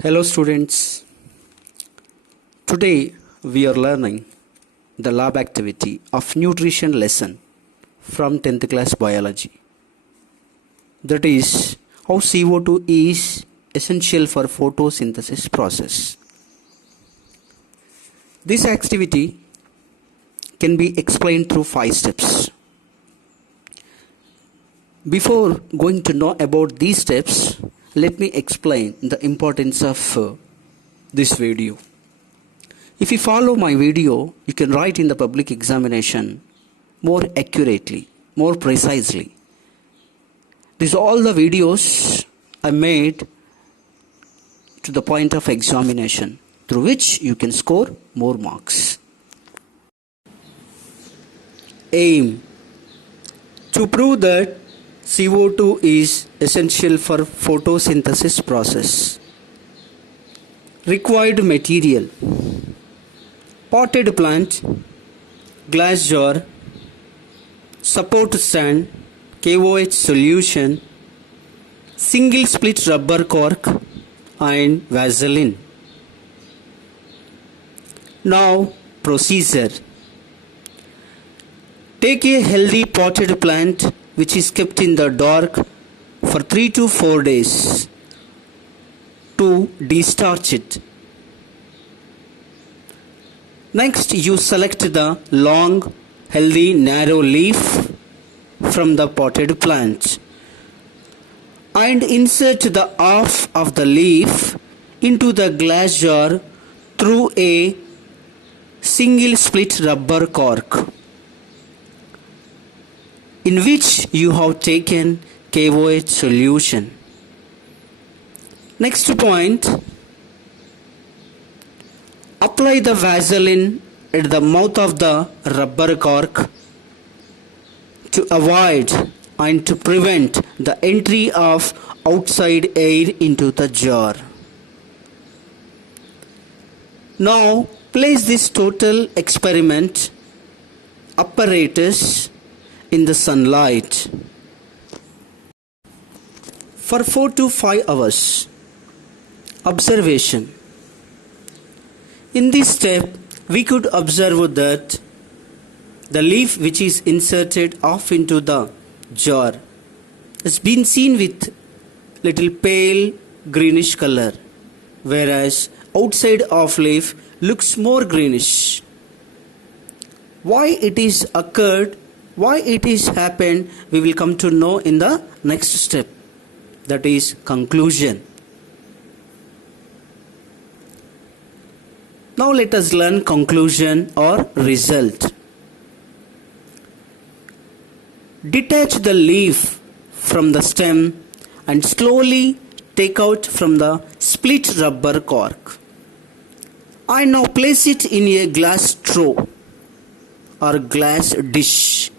Hello students, today we are learning the lab activity of nutrition lesson from 10th class biology. That is how CO2 is essential for photosynthesis process. This activity can be explained through 5 steps. Before going to know about these steps, let me explain the importance of this video. If you follow my video, you can write in the public examination more accurately, more precisely. These are all the videos I made to the point of examination, through which you can score more marks. Aim: to prove that CO2 is essential for photosynthesis process. Required material: potted plant, glass jar, support stand, KOH solution, single split rubber cork and Vaseline. Now procedure: take a healthy potted plant which is kept in the dark for 3 to 4 days to destarch it. Next, you select the long, healthy, narrow leaf from the potted plant and insert the half of the leaf into the glass jar through a single split rubber cork in which you have taken KOH solution. Next point, apply the Vaseline at the mouth of the rubber cork to avoid and to prevent the entry of outside air into the jar. Now place this total experiment apparatus in the sunlight for 4 to 5 hours. Observation: in this step we could observe that the leaf which is inserted off into the jar has been seen with little pale greenish color, whereas outside of leaf looks more greenish. Why it is occurred, why it is happened, we will come to know in the next step, that is conclusion. Now let us learn conclusion or result. Detach the leaf from the stem and slowly take out from the split rubber cork. I now place it in a glass straw or glass dish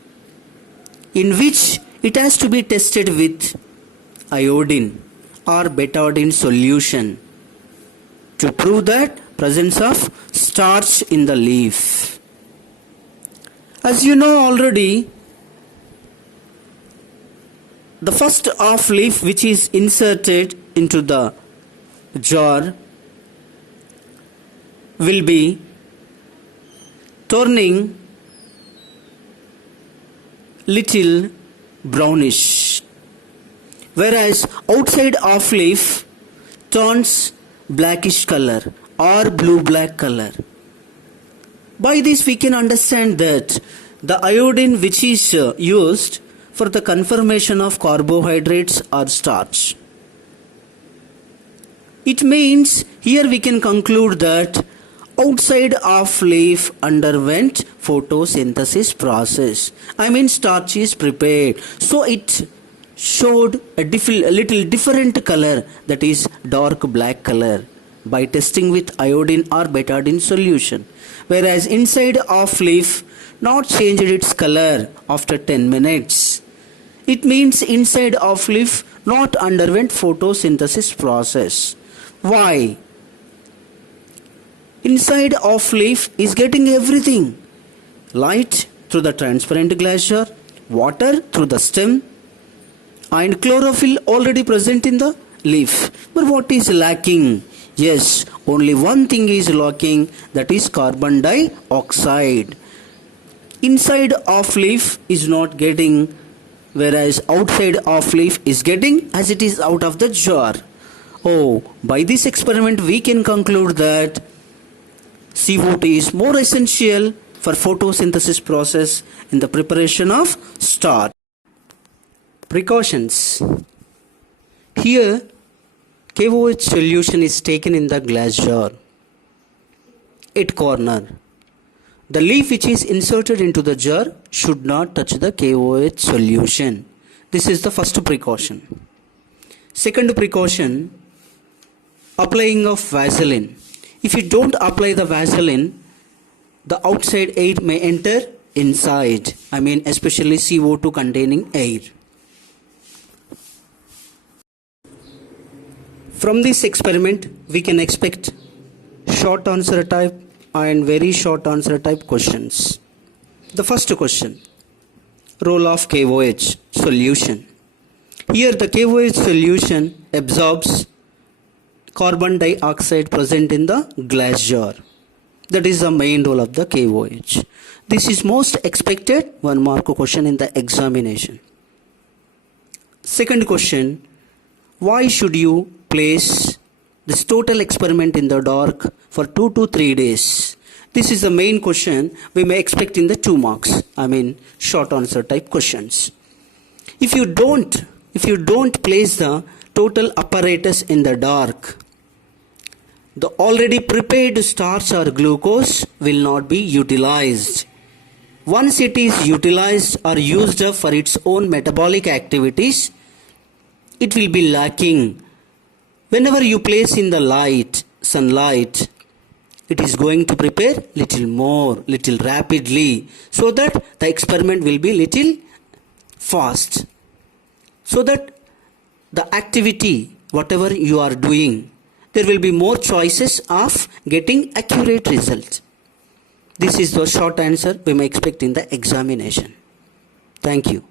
in which it has to be tested with iodine or betadine solution to prove that presence of starch in the leaf. As you know already, the first half leaf which is inserted into the jar will be turning little brownish, whereas outside half leaf turns blackish color or blue-black color. By this we can understand that the iodine which is used for the conformation of carbohydrates or starch. It means here we can conclude that outside of leaf underwent photosynthesis process. Starch is prepared. So it showed a little different color, that is dark black color, by testing with iodine or betadine solution. Whereas inside of leaf not changed its color after 10 minutes. It means inside of leaf not underwent photosynthesis process. Why? Inside of leaf is getting everything: light through the transparent glass jar, water through the stem, and chlorophyll already present in the leaf. But what is lacking? Yes, only one thing is lacking, that is carbon dioxide. Inside of leaf is not getting, whereas outside of leaf is getting as it is out of the jar. Oh, by this experiment we can conclude that CO2 is more essential for photosynthesis process in the preparation of starch. Precautions. Here KOH solution is taken in the glass jar. At corner, the leaf which is inserted into the jar should not touch the KOH solution. This is the first precaution. Second precaution, applying of Vaseline. If you don't apply the Vaseline, the outside air may enter inside. Especially CO2 containing air. From this experiment, we can expect short answer type and very short answer type questions. The first question, role of KOH solution. Here the KOH solution absorbs carbon dioxide present in the glass jar. That is the main role of the KOH. This is most expected 1 mark question in the examination. Second question, why should you place this total experiment in the dark for 2 to 3 days? This is the main question we may expect in the 2 marks. Short answer type questions. If you don't place the total apparatus in the dark, the already prepared starch or glucose will not be utilized. Once it is utilized or used up for its own metabolic activities, it will be lacking. Whenever you place in the sunlight, it is going to prepare little rapidly, so that the experiment will be little fast. So that the activity, whatever you are doing, there will be more choices of getting accurate results. This is the short answer we may expect in the examination. Thank you.